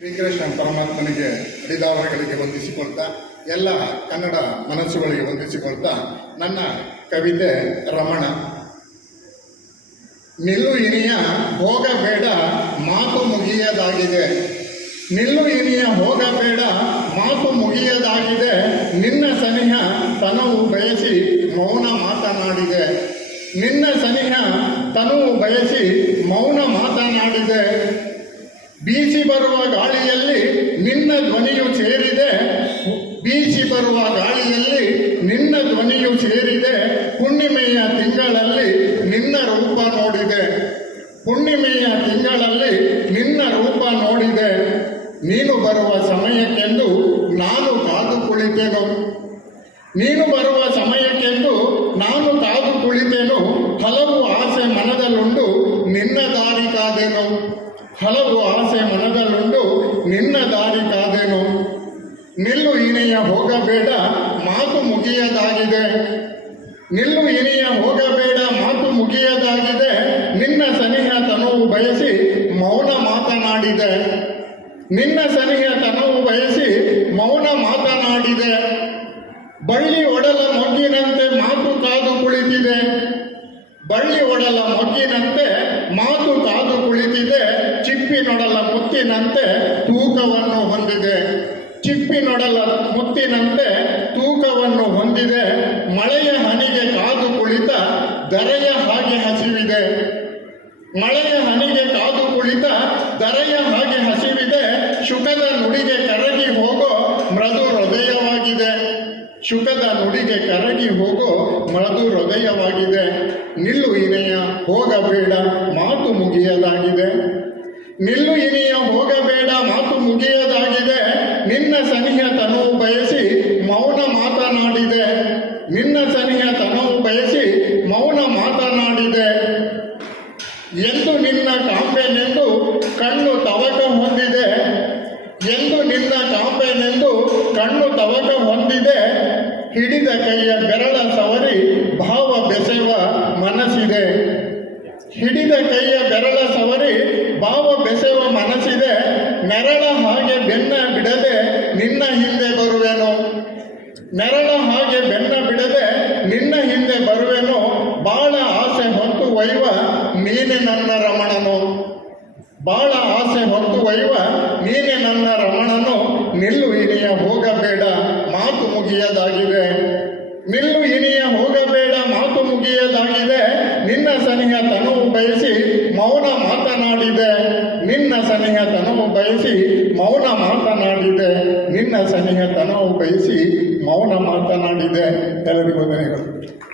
ಶ್ರೀಕೃಷ್ಣ ಪರಮಾತ್ಮನಿಗೆ ಅಡಿದಾವರಗಳಿಗೆ ವಂದಿಸಿಕೊಳ್ತಾ, ಎಲ್ಲ ಕನ್ನಡ ಮನಸ್ಸುಗಳಿಗೆ ವಂದಿಸಿಕೊಳ್ತಾ, ನನ್ನ ಕವಿತೆ ರಮಣ. ನಿಲ್ಲು ಇನಿಯ ಹೋಗಬೇಡ ಮಾತು ಮುಗಿಯದಾಗಿದೆ. ನಿಲ್ಲು ಇನಿಯ ಹೋಗಬೇಡ ಮಾತು ಮುಗಿಯದಾಗಿದೆ. ನಿನ್ನ ಸನಿಹ ತನವು ಬಯಸಿ ಮೌನ ಮಾತನಾಡಿದೆ. ನಿನ್ನ ಸನಿಹ ತನವು ಬಯಸಿ ಮೌನ ಮಾತನಾಡಿದೆ. ಬೀಸಿ ಬರುವ ಗಾಳಿಯಲ್ಲಿ ನಿನ್ನ ಧ್ವನಿಯು ಸೇರಿದೆ. ಬೀಸಿ ಬರುವ ಗಾಳಿಯಲ್ಲಿ ನಿನ್ನ ಧ್ವನಿಯು ಸೇರಿದೆ. ಹುಣ್ಣಿಮೆಯ ತಿಂಗಳಲ್ಲಿ ನಿನ್ನ ರೂಪ ನೋಡಿದೆ. ಹುಣ್ಣಿಮೆಯ ತಿಂಗಳಲ್ಲಿ ನಿನ್ನ ರೂಪ ನೋಡಿದೆ. ನೀನು ಬರುವ ಸಮಯಕ್ಕೆಂದು ನಾನು ಕಾದು ಕುಳಿತೆನು. ನೀನು ಬರುವ ಸಮಯಕ್ಕೆಂದು ನಾನು ಕಾದು ಕುಳಿತೆನು. ಇನೆಯ ಹೋಗಬೇಡ, ಮಾತು ಮುಗಿಯದಾಗಿದೆ. ನಿಲ್ಲು ಇನಿಯ ಹೋಗಬೇಡ, ಮಾತು ಮುಗಿಯದಾಗಿದೆ. ನಿನ್ನ ಸನಿಹ ತನವು ಬಯಸಿ ಮೌನ ಮಾತನಾಡಿದೆ. ನಿನ್ನ ಸನಿಹ ತನವು ಬಯಸಿ ಮೌನ ಮಾತನಾಡಿದೆ. ಬಳ್ಳಿ ಒಡಲ ಮೊಗ್ಗಿನಂತೆ ಮಾತು ಕಾದು ಕುಳಿತಿದೆ. ಬಳ್ಳಿ ಒಡಲ ಮೊಗ್ಗಿನಂತೆ ಮಾತು ಕಾದು ಕುಳಿತಿದೆ. ಚಿಪ್ಪಿನೊಡಲ ಮುತ್ತಿನಂತೆ ತೂಕವನ್ನು ಹೊಂದಿದೆ. ಚಿಪ್ಪಿನೊಡಲ ಮುತ್ತಿನಂತೆ ತೂಕವನ್ನು ಹೊಂದಿದೆ, ಮಳೆಯ ಹನಿಗೆ ಕಾದು ಕುಳಿತ, ದರೆಯ ಹಾಗೆ ಹಸಿವಿದೆ. ಮಳೆಯ ಹನಿಗೆ ಕಾದು ಕುಳಿತ, ದರೆಯ ಹಾಗೆ ಹಸಿವಿದೆ. ಶುಕದ ನುಡಿಗೆ ಕರಗಿ ಹೋಗೋ ಮೃದು ಹೃದಯವಾಗಿದೆ. ಶುಕದ ನುಡಿಗೆ ಕರಗಿ ಹೋಗೋ ಮೃದು ಹೃದಯವಾಗಿದೆ. ನಿಲ್ಲು, ಇನೆಯ, ಹೋಗಬೇಡ, ಮಾತು ಮುಗಿಯದಾಗಿದೆ ನಿಲ್ಲು ಇನಿಯ ಹೋಗಬೇಡ ಮಾತು ಮುಗಿಯದಾಗಿದೆ ನಿನ್ನ ಸನಿಹ ತನವು ಬಯಸಿ ಮೌನ ಮಾತನಾಡಿದೆ ನಿನ್ನ ಸನಿಹ ತನವು ಬಯಸಿ ಮೌನ ಮಾತನಾಡಿದೆ ಎಂದು ನಿನ್ನ ಕಾಂಪೆನೆಂದು ಕಣ್ಣು ತವಕ ಹೊಂದಿದೆ ಎಂದು ನಿನ್ನ ಕಾಂಪೆನೆಂದು ಕಣ್ಣು ತವಕ ಹೊಂದಿದೆ. ಹಿಡಿದ ಕೈಯ ಬೆರಳ ಸವರಿ ಭಾವ ಬೆಸೆವ ಮನಸ್ಸಿದೆ. ಹಿಡಿದ ಕೈಯ ಬೆರಳ ಸವರಿ ಭಾವ ಬೆಸೆವ ಮನಸ್ಸಿದೆ. ನೆರಳ ಹಾಗೆ ಬೆನ್ನ ಬಿಡದೆ ನಿನ್ನ ಹಿಂದೆ ಬರುವೆನು. ನೆರಳ ಹಾಗೆ ಬೆನ್ನ ಬಿಡದೆ ನಿನ್ನ ಹಿಂದೆ ಬರುವೆನು, ಬಾಳ ಆಸೆ ಹೊತ್ತು ಒಯ್ಯುವ ನೀನೆ ನನ್ನ ರಮಣನು. ಬಾಳ ಆಸೆ ಹೊತ್ತು ಒಯ್ಯುವ ನೀನೆ ನನ್ನ ರಮಣನು, ನಿಲ್ಲು ಇನಿಯ ಹೋಗಬೇಡ, ಮಾತು ಮುಗಿಯದಾಗಿದೆ. ನಿಲ್ಲು ಇನಿಯ ಹೋಗಬೇಡ, ಮಾತು ಮುಗಿಯದಾಗಿದೆ. ನಿನ್ನ ಸನಿಹ ತನು ಬಯಸಿ ಮೌನ ಮಾತನಾಡಿದೆ. ನಿನ್ನ ಸನಿಹತನವು ಬಯಸಿ ಮೌನ ಮಾತನಾಡಿದೆ. ನಿನ್ನ ಸನಿಹತನವು ಬಯಸಿ ಮೌನ ಮಾತನಾಡಿದೆ. ಎಲ್ಲರಿಗೂ ಧನ್ಯವಾದಗಳು